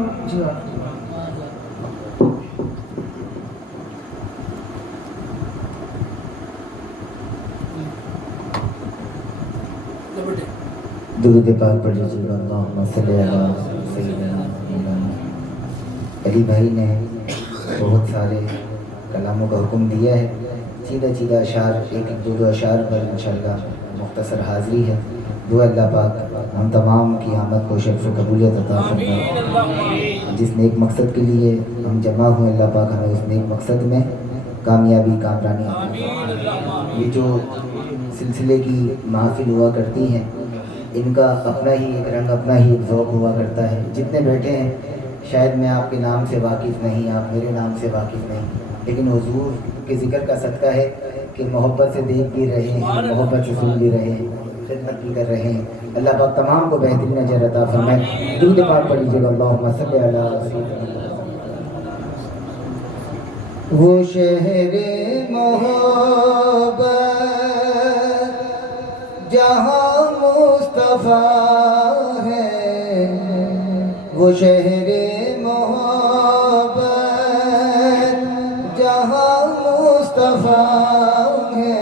درود پاک پڑھ لیجیے گا۔ اللہم صلی علی سیدنا مولانا۔ علی بھائی نے بہت سارے کلاموں کا حکم دیا ہے، سیدھا سیدھا اشعار، ایک ایک دو اشعار پر انشاءاللہ مختصر حاضری ہے۔ دعا اللہ پاک ہم تمام کی آمد کو شرف و قبولیت عطا فرمائے۔ جس نیک مقصد کے لیے ہم جمع ہوئے، اللہ پاک ہمیں اس نیک مقصد میں کامیابی کامرانی عطا فرمائے۔ یہ جو سلسلے کی محافل ہوا کرتی ہیں، ان کا اپنا ہی ایک رنگ، اپنا ہی ایک ذوق ہوا کرتا ہے۔ جتنے بیٹھے ہیں شاید میں آپ کے نام سے واقف نہیں، آپ میرے نام سے واقف نہیں، لیکن حضور کے ذکر کا صدقہ ہے کہ محبت سے دیکھ بھی رہے ہیں، محبت سے سن بھی رہے ہیں، خدمت بھی کر رہے ہیں۔ اللہ پاک تمام کو بہترین اجر عطا فرمائے۔ درود پاک پڑھ لیجیے گا۔ اللہم صلی علی سیدنا۔ وہ شہر محبت جہاں مصطفیٰ ہے، وہ شہر محبت جہاں مصطفیٰ ہے،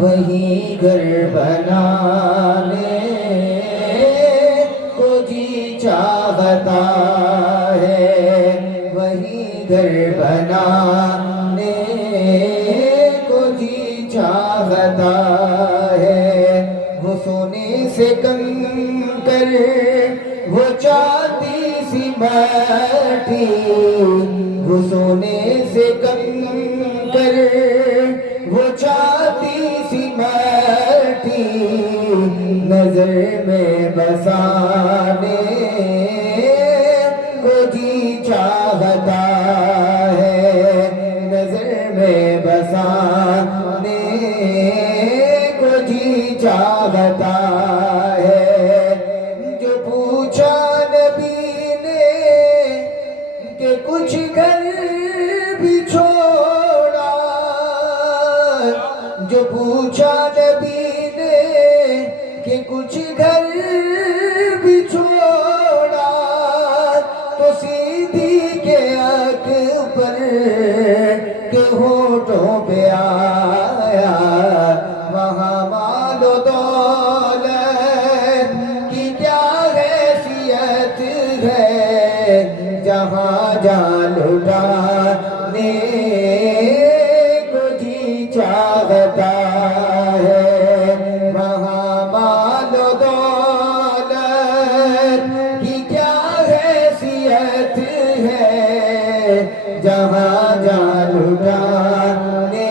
وہی گھر بنانے کو جی چاہتا ہے، وہی گھر بنانے کو جی چاہتا ہے، وہ سونے سے کنکر وہ چاندی سی مٹی، وہ سونے سے کنکر وہ چاندی سی مٹی، نظر میں بسانے کو جی چاہتا ہے، نظر میں بسانے کو جی چاہتا ہے۔ جو پوچھا نبی نے کہ کچھ گھر بھی چھوڑا، جو پوچھا نبی نے کہ کچھ گھر بھی چھوڑا، تو سیدھی کے اکبر کے ہونٹوں پہ آیا، وہاں مال و دولت کی کیا حیثیت ہے، جہاں جان لٹانے کو جی چاہتا ہے، وہاں مال و دولت کی کیا حیثیت ہے، جہاں جان لٹانے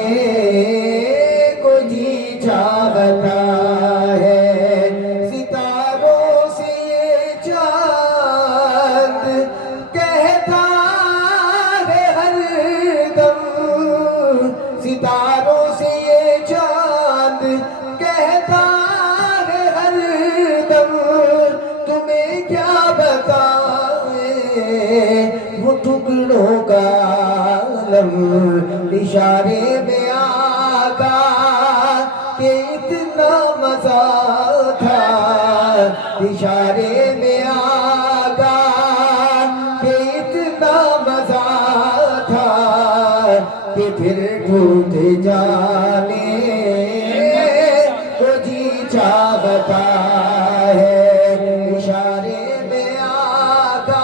کو جی چاہتا ہے۔ ستاروں سے یہ چاند کہتا ہے ہر دم، ستاروں سے یہ چاند کہتا ہے ہر دم، تمہیں کیا بتائے وہ ٹکڑوں کا عالم، اشارے میں آقا کہ اتنا مزہ تھا، اشارے میں آقا کہ اتنا مزہ تھا، کہ پھر ٹوٹ جانے کو جی چاہتا ہے، اشارے میں آقا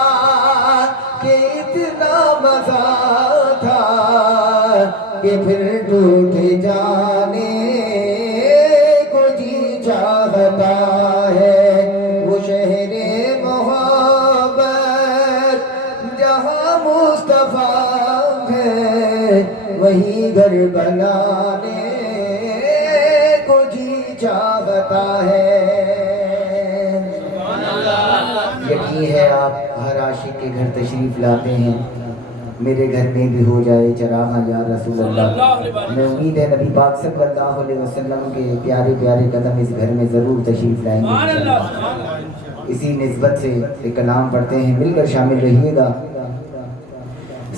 کہ پھر ٹوٹ جانے کو جی چاہتا ہے، وہ شہر محبت جہاں مصطفیٰ ہے، وہی گھر بنانے کو جی چاہتا ہے۔ یقین ہے آپ ہر عاشق کے گھر تشریف لاتے ہیں، میرے گھر میں بھی ہو جائے چراغ یا رسول اللہ۔ میں امید ہے نبی پاک صلی اللہ علیہ وسلم کے پیارے پیارے قدم اس گھر میں ضرور تشریف لائیں گے انشاءاللہ۔ اسی نسبت سے ایک کلام پڑھتے ہیں، مل کر شامل رہیے گا۔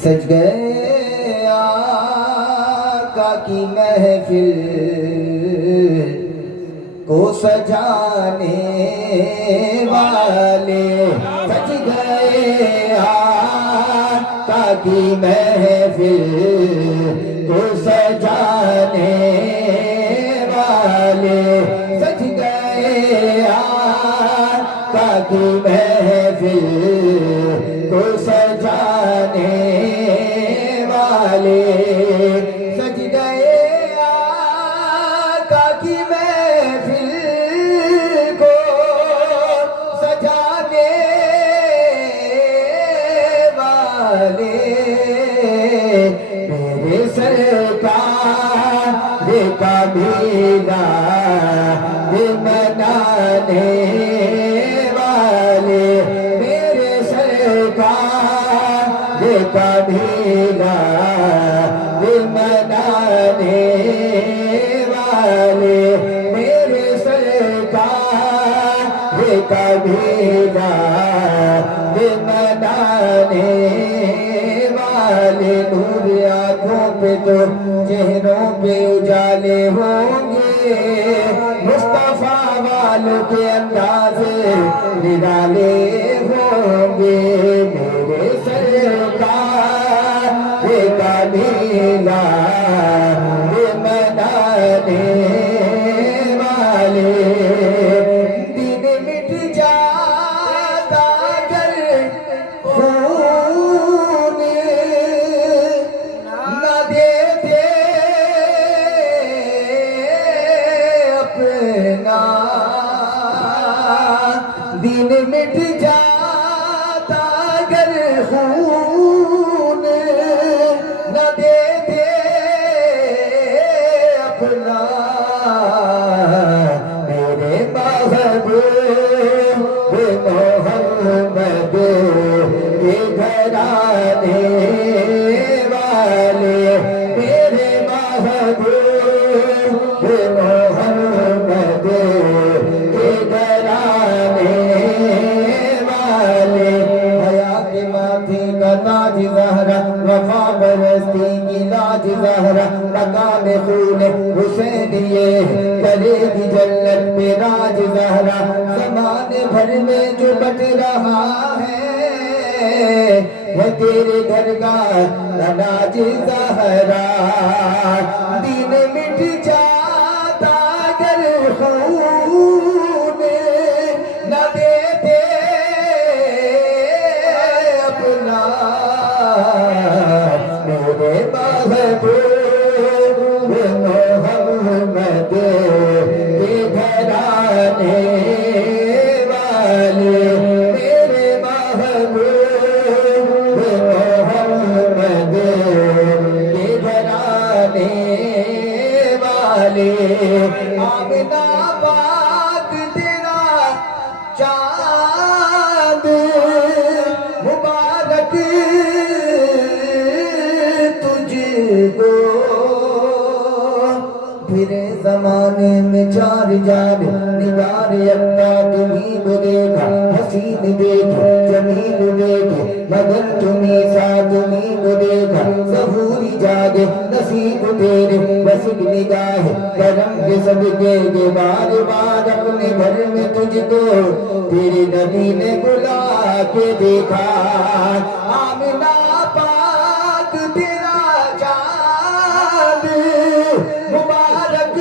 سج گئے آقا کی محفل کو سجانے والے، سج گئے آقا کی محفل کو سجانے والے، سج گئے آقا کی محفل کو سجانے والے، سج گئے آقا کی محفل کو سجانے والے، میرے سرکار کا میلاد منانے والے، میرے سرکار کا میلاد منانے والے، میرے سرکار کا میلاد منانے والے، نور آنکھوں پہ تو چہروں پہ اجالے ہوں گے، مصطفیٰ والوں کے انداز نرالے ہوں گے، میرے سرکار کا میلاد منانے والے، دن مٹ جاتا گر خون نہ دیتے اپنا، دن مٹ جاتا گر خون نہ دیتے اپنا، میرے محبوب محمد کے گھرانے والے، میرے محبوب محمد کے گھرانے والے، حیا کے ماتھے کا تاج زہرا، وفا پرستی کی لاج زہرا، مقام خون حسین یہ کرے گی جنت میں راج زہرا، زمانے بھر میں جو بٹ رہا ہے وہ تیرے گھر کا اناج زہرا، دین مٹ جاتا گر خون نہ دیتے اپنا، میرے محبوب محمد کے گھرانے والے، میرے محبوب محمد کے گھرانے والے، آمنہ پاک تیرا چاند مبارک تجھ کو، پھر زمانے میں چار جان نگار یکتا تمہیں کو دیکھا، حسین دیکھا جمیل دیکھا، مگر تمہیں سا تمہیں کو دیکھا، ظہوری جاگے نصیب تیرے بس نگاہ کرم کے صدقے کے بار بار اپنے گھر میں تجھ کو تیرے نبی نے بلا کے دیکھا، آمنہ پاک تیرا چاند مبارک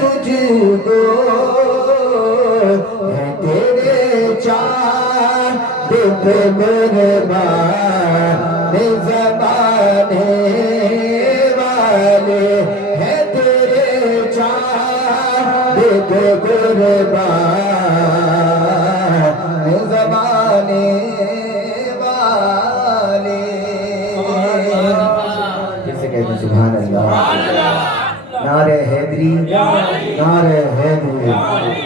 تجھ کو، ہے تیرے چاند پہ قربان زمانے والے ہیں تیرے چاند کے قربان زمانے والے. جیسے کہتے ہیں سبحان اللہ. نعرہ حیدری نعرہ حیدری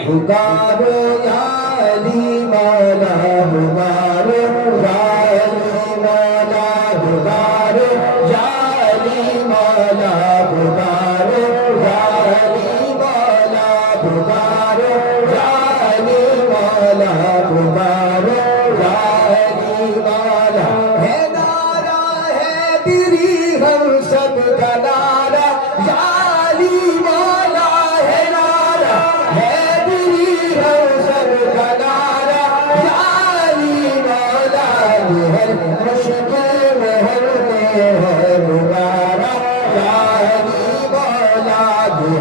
پکارو یا علی مولا پکارو یا علی مولا پکارو یا علی مولا پکارو یا علی مولا پکارو یا علی مولا پکارو یا علی مولا. ہے نعرہ حیدری ہم سب کا نعرہ یا علی مولا. ہے نعرہ حیدری ہم سب کا نعرہ یا علی مولا. ہر مشکل میں ہم نے ہے پکارا یا علی مولا.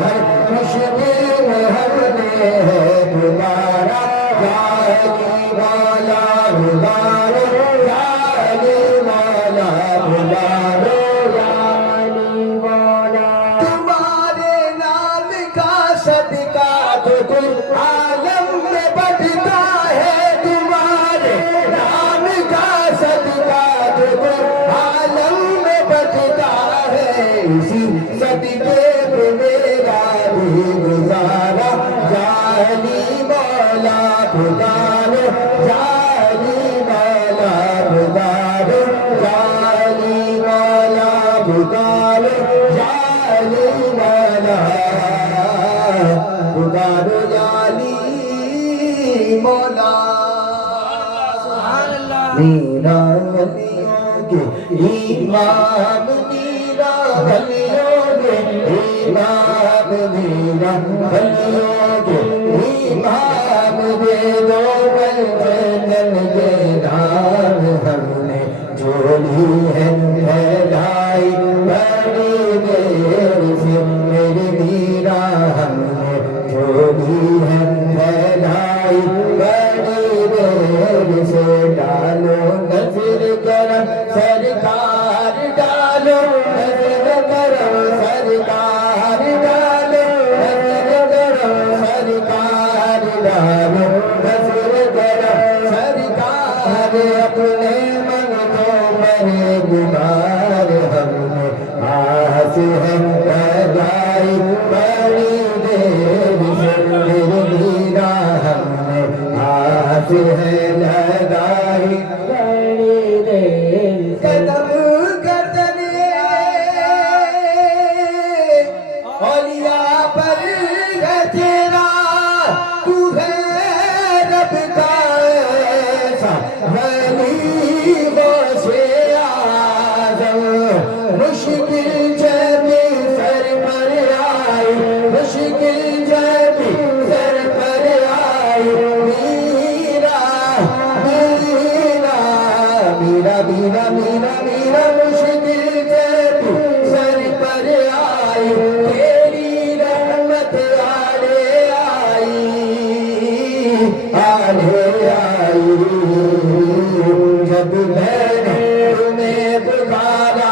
ہر مشکل میں ہم نے ہے پکارا یا علی مولا. پکارو یا علی مولا پکارو یا علی مولا. تمہارے نام کا صدقہ تو کل عالم میں بڑھتا ہے. تمہارے نام کا صدقہ تو کل عالم میں بڑھتا ہے. اسی صدقے پہ میرا بھی گزارا یا علی مولا پکارو یا علی مولا پکارو یا علی مولا پکارو یا علی مولا پکارو یا علی مولا. میرا ولیوں کے امام میرا ولیوں کے امام میرا ولیوں کے امام دے دو جن کے نام ہم نے جوڑی ہے پھیلائی بڑی دیر سے میرے میرا ہم نے جوڑی ہے پھیلائی بڑی دیر سے. ڈالو نظر کرم سرکار ڈالو نظر کرم سرکار ڈالو نظر کرم سرکار ڈالو نظر کرم سرکار. اپنے منگتوں پر گزار ہم نے آس ہے لگائی بڑی دیر سے میرے میرا ہم نے آس ہے لگائی بڑی دیر سے. قدم گردنے اولیاء پر ہے تیرا تو ہے رب کا ایسا ولی غوث اعظم. مشکل جب سر پر آئی مشکل جب سر پر آئی میرا میرا میرا میرا میرا میرا مشکل جب سر پر آئی تیری رحمت آلے آئی آلے آئی. جب میں نے تمہیں پکارا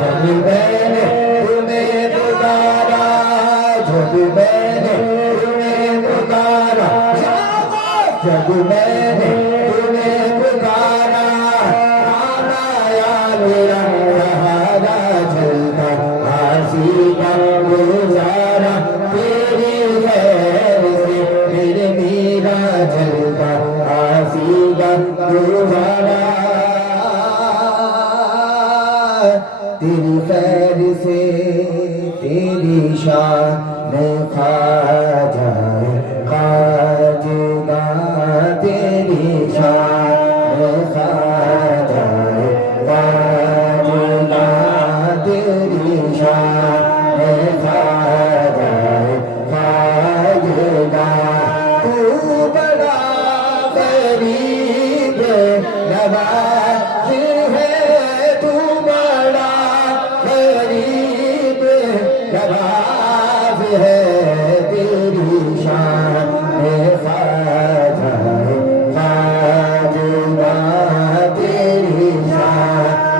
جب میں نے تمہیں پکارا جب میں نے تمہیں پکارا جب میں نے تمہیں پکارا آنا یا میرا سہارا چلتا آسی کا گزارا تیری خیر سے میرے میرا چلتا آسی کا گزارا. تیری خیر سے تیری شان خواجہ خواجہ تیری شان خواجہ خواجہ تیری شان خواجہ خواجہ. تو بڑا غریب نواز ہے تو بڑا غریب نواز ہے تیری شان خواجہ خواجہ تیری شان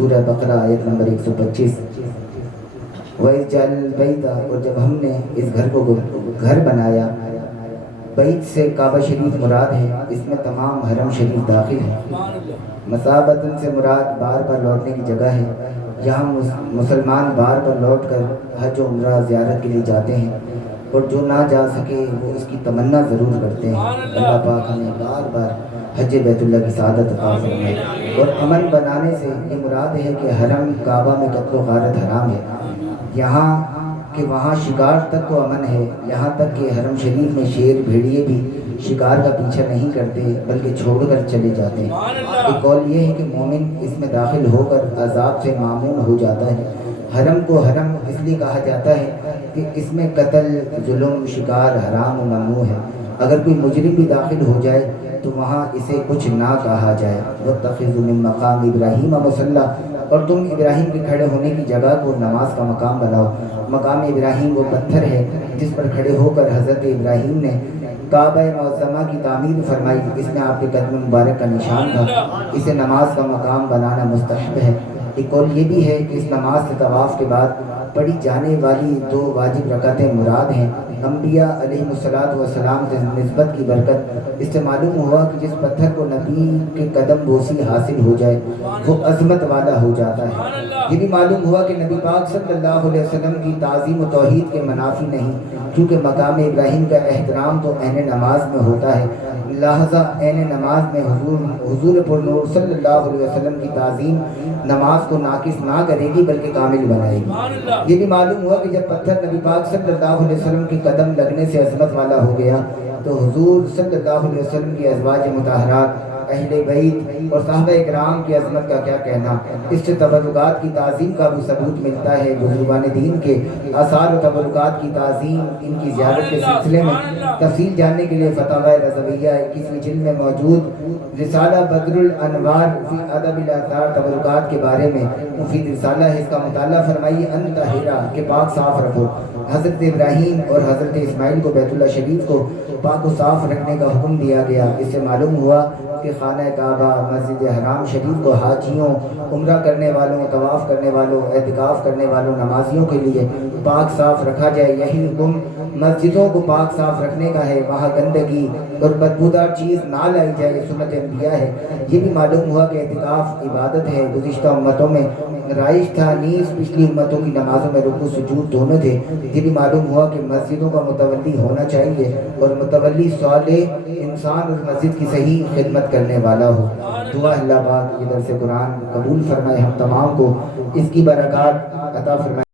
سورہ بقرہ آیت نمبر 125. وَإِذْ جَعَلَ الْبَيْتَ، اور جب ہم نے اس گھر کو گھر بنایا. بیت سے کعبہ شریف مراد ہے، اس میں تمام حرم شریف داخل ہے. مثابتن سے مراد بار بار لوٹنے کی جگہ ہے. یہاں مسلمان بار بار لوٹ کر حج و عمرہ زیارت کے لیے جاتے ہیں، اور جو نہ جا سکے وہ اس کی تمنا ضرور کرتے ہیں. اللہ پاک ہمیں بار بار حج بیت اللہ کی سعادت عطا فرمائے. اور امن بنانے سے یہ مراد ہے کہ حرم کعبہ میں قتل و غارت حرام ہے، یہاں کہ وہاں شکار تک کو امن ہے. یہاں تک کہ حرم شریف میں شیر بھیڑیے بھی شکار کا پیچھا نہیں کرتے بلکہ چھوڑ کر چلے جاتے ہیں. ایک قول یہ ہے کہ مومن اس میں داخل ہو کر عذاب سے معمون ہو جاتا ہے. حرم کو حرم اس لیے کہا جاتا ہے کہ اس میں قتل، ظلم، شکار حرام و ممنوع ہے. اگر کوئی مجرم بھی داخل ہو جائے تو وہاں اسے کچھ نہ کہا جائے. وَاتَّخِذُوا مِن مَقَامِ إِبْرَاهِيمَ مُصَلًّى، اور تم ابراہیم کے کھڑے ہونے کی جگہ کو نماز کا مقام بناؤ. مقام ابراہیم وہ پتھر ہے جس پر کھڑے ہو کر حضرت ابراہیم نے کعبہ معظمہ کی تعمیر فرمائی. اس میں آپ کے قدم مبارک کا نشان تھا. اسے نماز کا مقام بنانا مستحب ہے. ایک قول یہ بھی ہے کہ اس نماز سے طواف کے بعد پڑھی جانے والی 2 واجب رکعتیں مراد ہیں. انبیاء علیہ السلام سے نسبت کی برکت. اس سے معلوم ہوا کہ جس پتھر کو نبی کے قدم بوسی حاصل ہو جائے وہ عظمت والا ہو جاتا ہے. یہ بھی معلوم ہوا کہ نبی پاک صلی اللہ علیہ وسلم کی تعظیم و توحید کے منافی نہیں، کیونکہ مقام ابراہیم کا احترام تو عین نماز میں ہوتا ہے. لہذا عین نماز میں حضور پر نور صلی اللہ علیہ وسلم کی تعظیم نماز کو ناقص نہ کرے گی بلکہ کامل بنائے گی. یہ بھی معلوم ہوا کہ جب پتھر نبی پاک صلی اللہ علیہ وسلم کے قدم لگنے سے عظمت والا ہو گیا تو حضور صلی اللہ علیہ وسلم کی ازواج مطہرات، اہل بیت اور صحابہ کرام کی عظمت کا کیا کہنا. اس سے تبرکات کی تعظیم کا بھی ثبوت ملتا ہے. بزرگان دین کے آثار و تبرکات کی تعظیم، ان کی زیارت کے سلسلے میں تفصیل جاننے کے لیے فتاوی رضویہ 21ویں جلد میں موجود رسالہ بدر الانوار فی ادب الاثار تبرکات کے بارے میں مفید رسالہ ہے. اس کا مطالعہ فرمائیے. ان طاہرہ کہ پاک صاف رکھو. حضرت ابراہیم اور حضرت اسماعیل کو بیت اللہ شریف کو پاک و صاف رکھنے کا حکم دیا گیا. اس سے معلوم ہوا کہ خانہ کعبہ، مسجد حرام شریف کو حاجیوں، عمرہ کرنے والوں، طواف کرنے والوں، اعتکاف کرنے والوں، نمازیوں کے لیے پاک صاف رکھا جائے. یہی حکم مسجدوں کو پاک صاف رکھنے کا ہے. وہاں گندگی اور بدبودار چیز نہ لائی جائے، سنت انبیاء ہے. یہ بھی معلوم ہوا کہ اعتکاف عبادت ہے. گزشتہ امتوں میں رائج تھا، نیز پچھلی امتوں کی نمازوں میں رکوع سجود دونوں تھے. یہ بھی معلوم ہوا کہ مسجدوں کا متولی ہونا چاہیے اور متولی صالح انسان اور مسجد کی صحیح خدمت کرنے والا ہو. دعا اللہ پاک یہ درس قرآن قبول فرمائے، ہم تمام کو اس کی برکات عطا فرمائے.